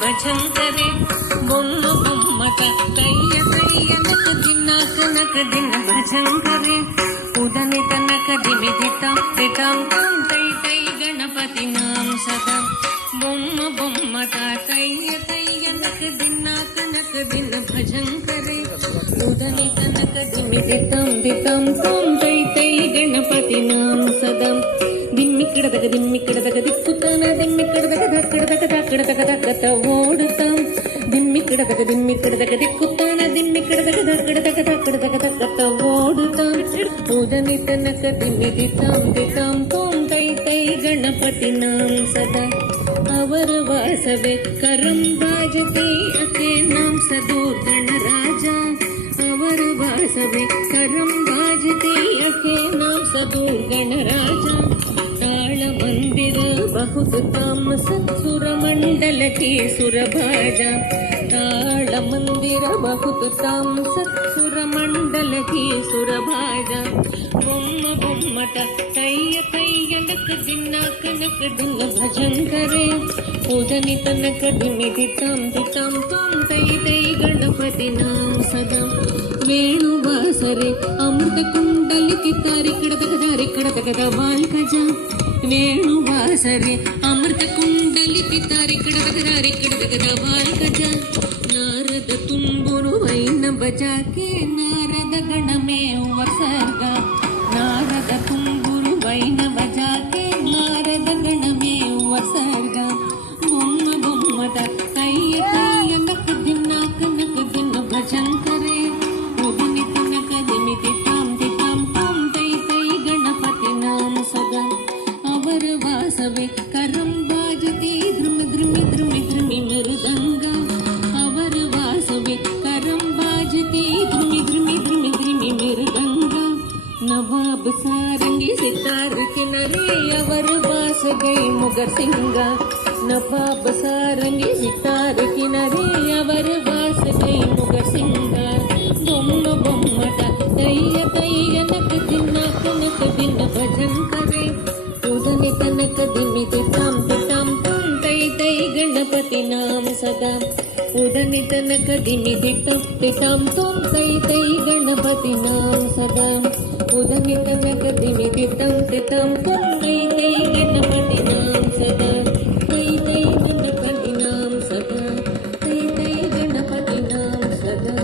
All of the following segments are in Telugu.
భజంకరే బొమ్మ బొమ్మట తయ్య తయ్య నక దిన్నాక నక దిన్న భజంకరే ఉదని తనక దిమి దితం దితం తం తై తై గణపతి నాం సదా బొమ్మ బొమ్మట తయ్య తయ్య నక దిన్నాక నక దిన్న భజంకరే ఉదని తనక దిమి దితం దితం తం తై తై గణపతి నాం సదా దిమ్మిక్కడదగ దిక్కుతాన దిమ్మిక్కడదగ దక్కడదగ దక్కడదగ దక్కత ఓడుతాం దిమ్మిక్కడదగ దిక్కుతాన దిమ్మిక్కడదగ దక్కడదగ దక్కడదగ దక్కత ఓడుతాం ఉదని తనక దిమ్మి దితాం దితాం తోం తై తై గణపతి నాం సదా अवर वासवे करम बाजते अके नाम सदूर गणराजा अवर वासवे करम बाजते अके नाम सदूर गणराजा ताल मंदिर बहुत तामस सुर मंडल की सुरभाजा ताल मंदिर बहुत तामस सुर मंडल की सुरभाजा बोम्म बोम्मट तय्य तय्य नक दिन्नाक नक दिन भजन करे उदनि तनक दिमि दितां दितां त्वं तै तै गणपति नाम सदा वेणुवासरे अमृत कुंडलिति तारिकडदगदा वाल्कजा वेणुवासरे अमृत कुंडलिति तारिकडदगदा वाल्कजा नारद तुम्बुरु वैन बजाके नारद गणमे वर्सर्ग नारद तुम्बुरु वैन बजाके नारद गणमे वर्सर्ग बोम्म बोम्मट तय्य तय्य नक दिन्नाक नक दिन भजन करे उदनि तनक दिमि दितां दितां त्वं तै तै गणपति नाम सदा अवर वासवे करं बाजते द्रुम द्रुमि द्रुमि द्रुमि मृदंगा अवर वासवे करं बाजते द्रुमि द्रुमि द्रुमि द्रुमि मृदंगा नवाब सारंगी सितार किनारे अवर वास गई मुगर सिंगा नवाब सारंगी सितार किनारे अवर वास गई मुगर सिंगा बोम्म बोम्मट तय्य तय्य नक दिन्नाक नक दिन भजन करे उदनि तनक दिमि दितां दितां त्वं तै तै गणपति नाम सदा उदनि तनक दिमि दितां दितां त्वं तै तै गणपति नाम सदा उदनि तनक दिमि दितां दितां त्वं तै तै गणपति नाम सदा तै तै गणपति नाम सदा तै तै गणपति नाम सदा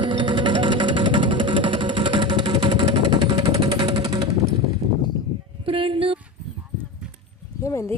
प्रणव ఏమైంది